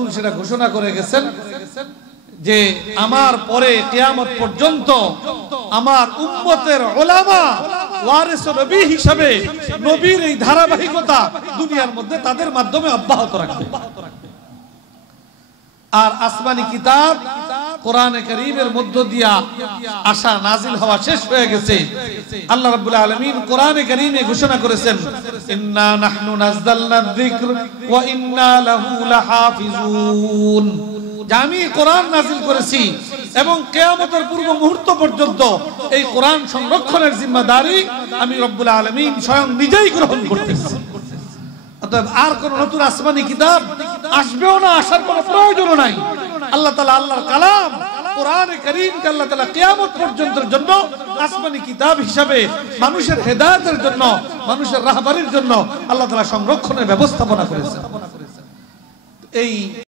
রাসূল সেটা ঘোষণা করে গেছেন যে আমার পরে কিয়ামত পর্যন্ত আমার উম্মতের উলামা ওয়ারিসুন নবী হিসাবে নবীর এই ধারাবাহিকতা দুনিয়ার মধ্যে তাদের মাধ্যমে অব্যাহত রাখবে। আর আসমানি কিতাব কোরআনে কারীমের মধ্য দিয়া আসা নাজিল হওয়া শেষ হয়ে গেছে। আল্লাহ রাব্বুল আলামিন কোরআনে কারীমে ঘোষণা করেছেন ইন্না নাহনু নাযালনা যিকর ওয়া ইন্না লাহু লাহাফিজুন, আমি কোরআন নাজিল করেছি এবং কিয়ামতের পূর্ব মুহূর্ত পর্যন্ত এই কোরআন সংরক্ষণের জিম্মাদারি আমি রব্বুল আলামিন স্বয়ং নিজেই গ্রহণ করতেছি। অতএব আর কোন নতুন আসমানি কিতাব আসবেও না, আসার কোনো প্রয়োজনও নাই। আল্লাহ তাআলা আল্লাহর কালাম কোরআনে কারীমকে আল্লাহ তাআলা কিয়ামত পর্যন্তের জন্য আসমানি কিতাব হিসাবে মানুষের হেদায়েতের জন্য, মানুষের রাহবারির জন্য আল্লাহ তাআলা সংরক্ষণের ব্যবস্থাপনা করেছেন। এই